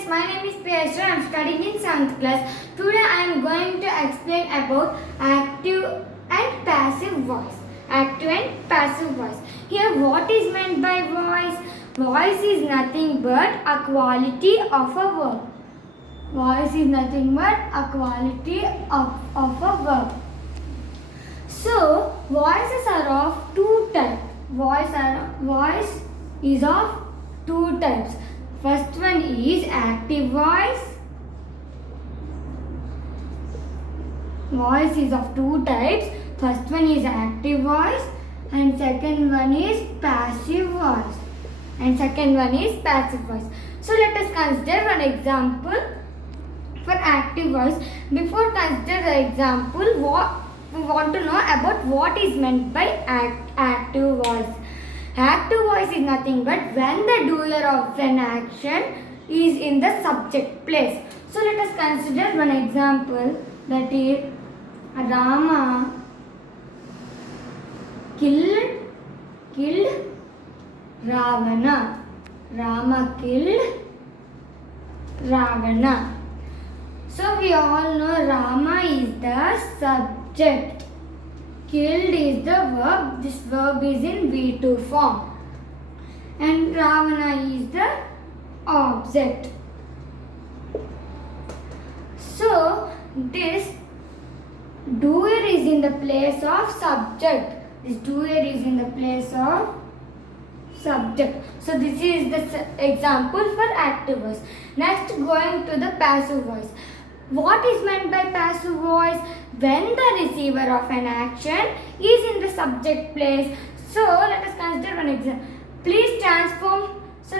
friends, my name is Piyashra. I am studying in 7th class. Today I am going to explain about active and passive voice. Active and passive voice. Here what is meant by voice? Voice is nothing but a quality of a verb. Voice is nothing but a quality of a verb. So voices are of two types. Voice is of two types. First one is active voice. Voice is of two types. First one is active voice and second one is passive voice. So let us consider one example for active voice. Before consider the example, we want to know about what is meant by active voice. Active voice is nothing but when the doer of an action is in the subject place. So let us consider one example, that is Rama killed Ravana. Rama killed Ravana. So we all know Rama is the subject. Killed is the verb. This verb is in V2 form. And Ravana is the object. So this doer is in the place of subject. This doer is in the place of subject. So this is the example for active voice. Next, going to the passive voice. What is meant by passive voice? When the receiver of an action is in the subject place. So let us consider one example. Please transform. So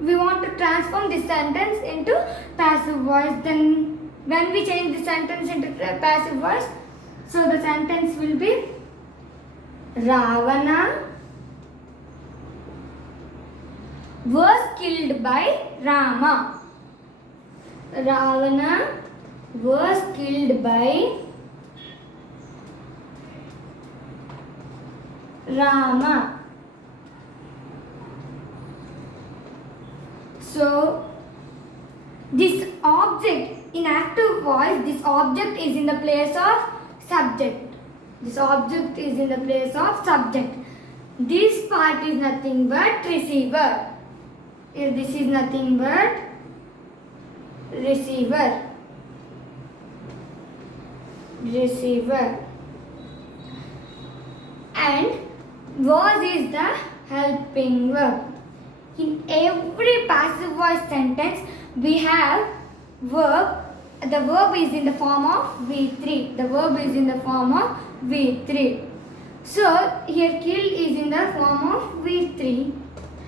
we want to transform this sentence into passive voice. Then when we change the sentence into passive voice, so the sentence will be Ravana was killed by Rama. Ravana was killed by Rama. So this object in active voice, this object is in the place of subject. This object is in the place of subject. This part is nothing but receiver. Here this is nothing but receiver. And was is the helping verb. In every passive voice sentence we have verb. The verb is in the form of V3. So here kill is in the form of V3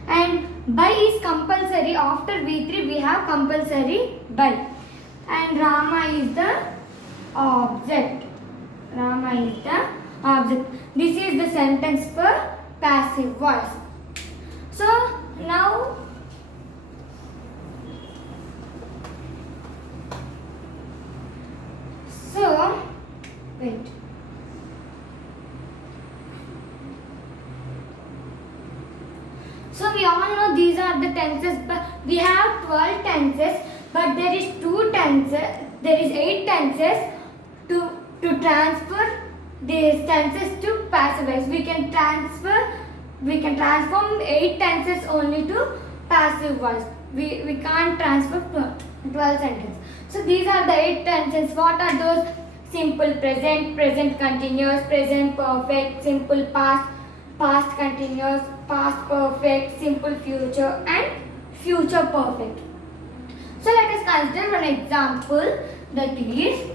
and by is compulsory. After V3 we have compulsory by. And Rama is the object. This is the sentence for passive voice. So now wait. So we all know these are the tenses, but we have 12 tenses, but there is 8 tenses to transfer these tenses to passive voice. We can transform 8 tenses only to passive voice. We can't transfer 12 sentences. So these are the 8 tenses. What are those? Simple present, present continuous, present perfect, simple past, past continuous, past perfect, simple future and future perfect. So let us consider one example, that is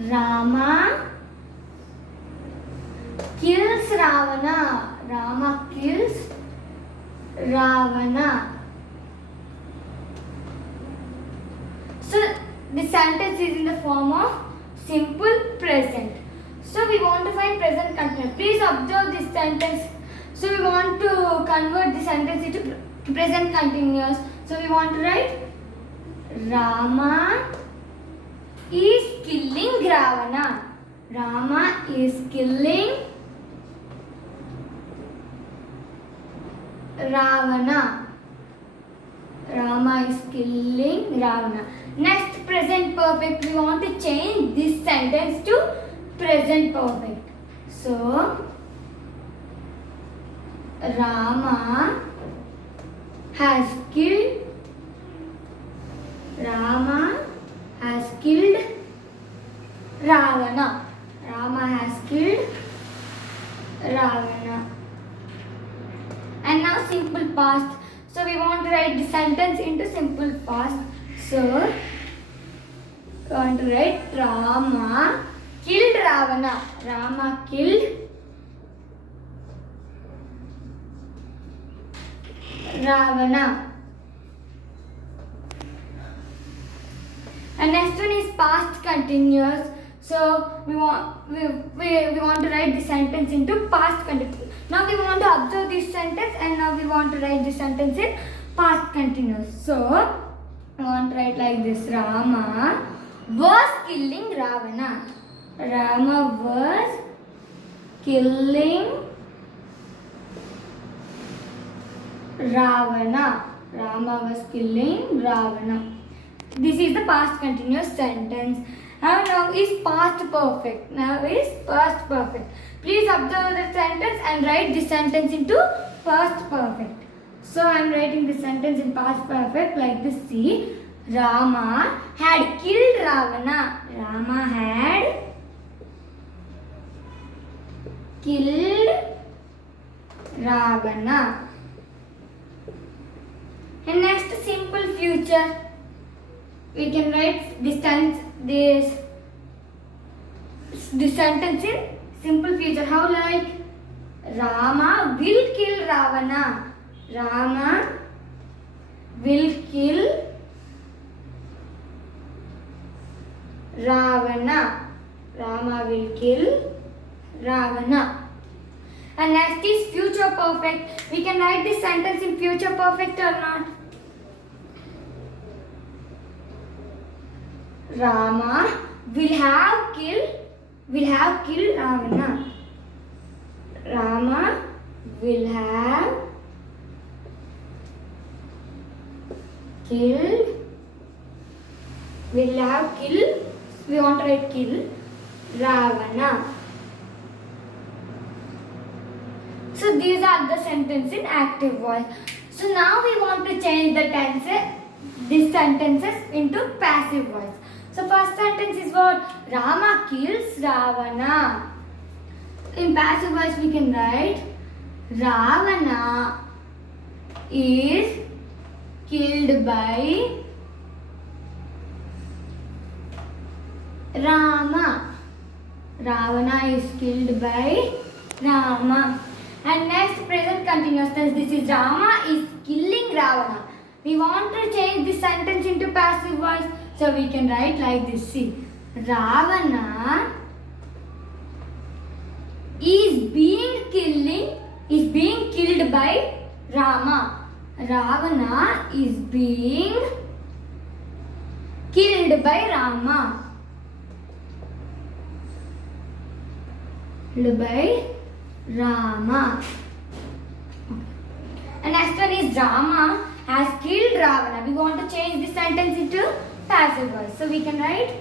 Rama kills Ravana. Rama kills Ravana. So the sentence is in the form of simple present. So we want to find present continuous. Please observe this sentence. So we want to convert the sentence into present continuous. So we want to write Rama is killing Ravana. Rama is killing Ravana. Rama is killing Ravana. Next, present perfect. We want to change this sentence to present perfect. So, Rama has killed Ravana. Rama has killed Ravana. And now simple past. So we want to write the sentence into simple past. So we want to write Rama killed Ravana. Rama killed Ravana. And next one is past continuous. So we want to write the sentence into past continuous. Now we want to observe this sentence, and now we want to write the sentence in past continuous. So we want to write like this: Rama was killing Ravana. Rama was killing Ravana. Rama was killing Ravana. This is the past continuous sentence. Now is past perfect. Now is past perfect. Please observe the sentence and write this sentence into past perfect. So I am writing this sentence in past perfect like this. See, Rama had killed Ravana. Rama had killed Ravana. And next, simple future. We can write this sentence in simple future. How? Like Rama will kill Ravana. Rama will kill Ravana. Rama will kill Ravana. And next is future perfect. We can write this sentence in future perfect or not? Rama will have killed Ravana. Rama will have killed. We want to write kill Ravana. So these are the sentences in active voice. So now we want to change these sentences into passive voice. So first sentence is what? Rama kills Ravana. In passive voice we can write Ravana is killed by Rama. Ravana is killed by Rama. And next, present continuous tense. This is Rama is killing Ravana. We want to change this sentence into passive voice. So we can write like this. See, Ravana is being killed by Rama. Ravana is being killed by Rama. Killed by Rama. And next one is Rama has killed Ravana. We want to change this sentence into passive voice. So we can write.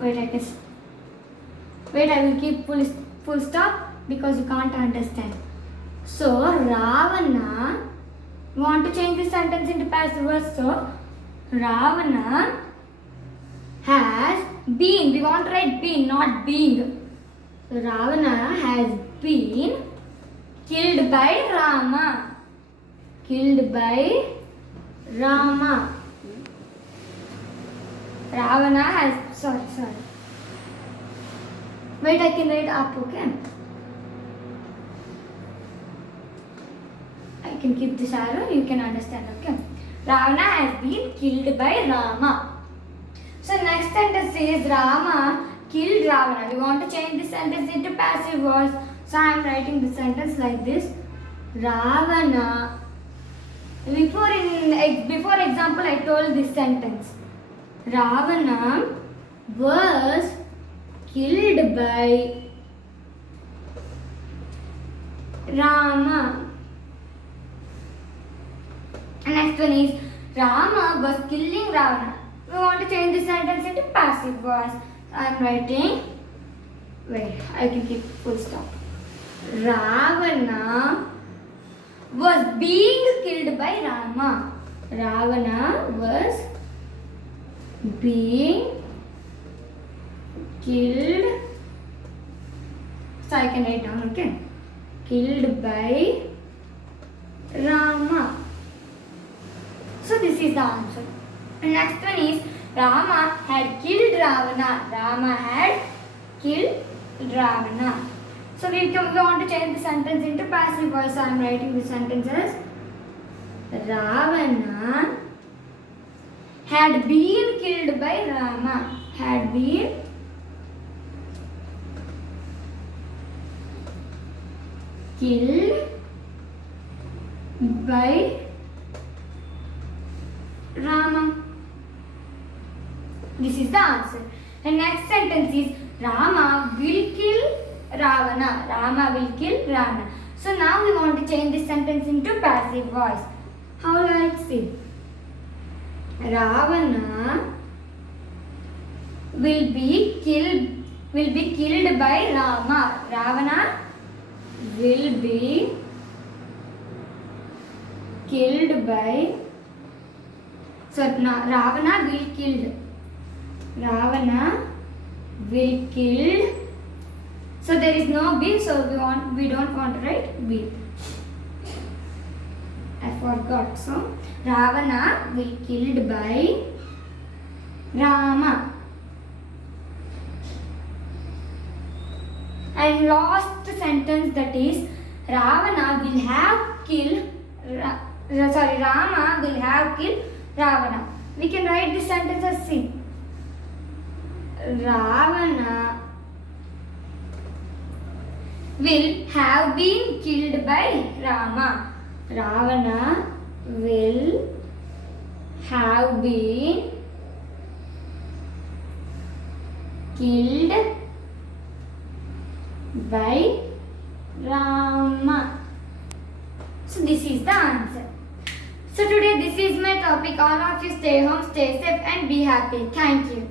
Wait, I will keep full stop because you can't understand. So Ravana. We want to change this sentence into passive voice. So Ravana has been. We want to write been, not being. So Ravana has been killed by Rama. Killed by Rama. Ravana has. Sorry. Wait, I can write up, okay? I can keep this arrow, you can understand, okay? Ravana has been killed by Rama. So next sentence is Rama killed Ravana. We want to change this sentence into passive voice. So I am writing this sentence like this. Ravana. Before example, I told this sentence. Ravana was killed by Rama. And next one is Rama was killing Ravana. We want to change this sentence into passive voice. I am writing. Wait, I can keep full stop. Ravana was being killed by Rama. Ravana was being killed. So I can write down, okay? Killed by Rama. So this is the answer. And next one is Rama had killed Ravana. Rama had killed Ravana. So we want to change the sentence into passive voice. So I am writing the sentence as Ravana had been killed by Rama. Had been killed by Rama. This is the answer. And next sentence is Rama will kill Ravana. Rama will kill Ravana. So now we want to change this sentence into passive voice. How do I say? Ravana will be killed by Rama. Ravana will be killed by. So now Ravana will killed. Ravana will killed. So there is no B, so we don't want to write B. I forgot. So Ravana will killed by Rama. And last sentence, that is Ravana will have killed. Rama will have killed Ravana. We can write this sentence as C. Ravana will have been killed by Rama. Ravana will have been killed by Rama. So this is the answer. So today this is my topic. All of you stay home, stay safe and be happy. Thank you.